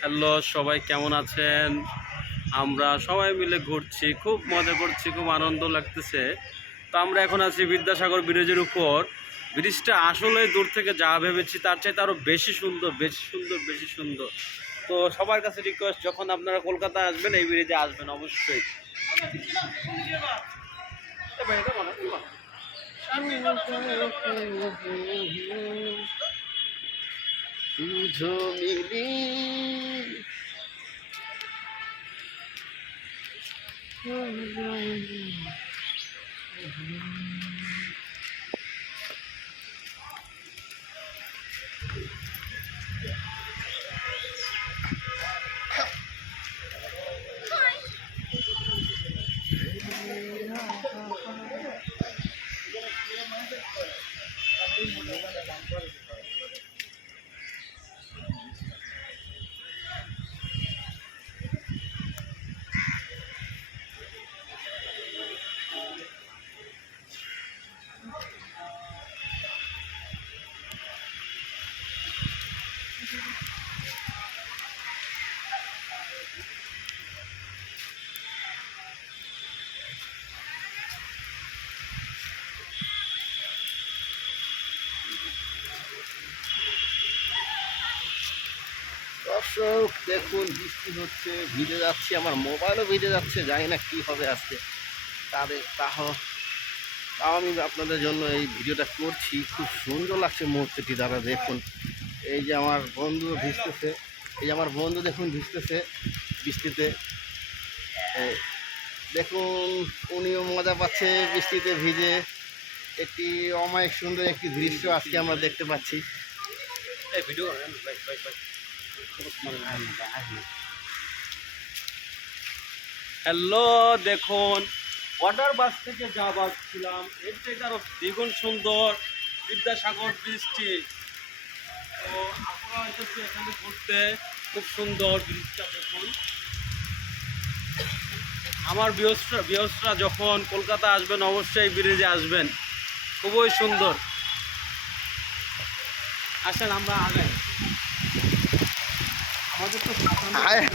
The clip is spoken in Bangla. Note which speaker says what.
Speaker 1: হ্যালো সবাই কেমন আছেন? আমরা সবাই মিলে ঘুরছি খুব মজা করছি খুব আনন্দ লাগতেছে। তো আমরা এখন আছি বিদ্যাসাগর ব্রিজের উপর। ব্রিজটা আসলে দূর থেকে যা ভেবেছি তার চাইতে আরও বেশি সুন্দর বেশি সুন্দর বেশি সুন্দর। তো সবার কাছে রিকোয়েস্ট যখন আপনারা কলকাতায় আসবেন এই ব্রিজে আসবেন অবশ্যই। ভাই, এটা বানাও,
Speaker 2: দর্শক, দেখুন, বৃষ্টি হচ্ছে, ভিজে যাচ্ছে, আমার মোবাইলও ভিজে যাচ্ছে, জানি না কী হবে আজকে। তাদের তাহ, তাও আমি আপনাদের জন্য এই ভিডিওটা করছি। খুব সুন্দর লাগছে মুহূর্তটি দ্বারা দেখুন। এই যে আমার বন্ধু ভিজতেছে, এই যে আমার বন্ধু দেখুন ভিজতেছে বৃষ্টিতে। দেখুন, উনিও মজা পাচ্ছে বৃষ্টিতে ভিজে। একটি অমায়িক সুন্দর একটি দৃশ্য আজকে আমরা দেখতে পাচ্ছি।
Speaker 1: এই ভিডিও হ্যালো, দেখুন ওয়াটার বাস থেকে যা ভাবছিলাম এর থেকে আরও দ্বিগুণ সুন্দর বিদ্যাসাগর বৃষ্টি তো আপনারা এসেছি এখানে ঘুরতে খুব সুন্দর ব্রিজটা দেখুন। আমার বৃহস্পতি বৃহস্পতিরা যখন কলকাতা আসবেন, অবশ্যই ব্রিজে আসবেন। খুবই সুন্দর। আসেন, আমরা আগাই
Speaker 2: 哎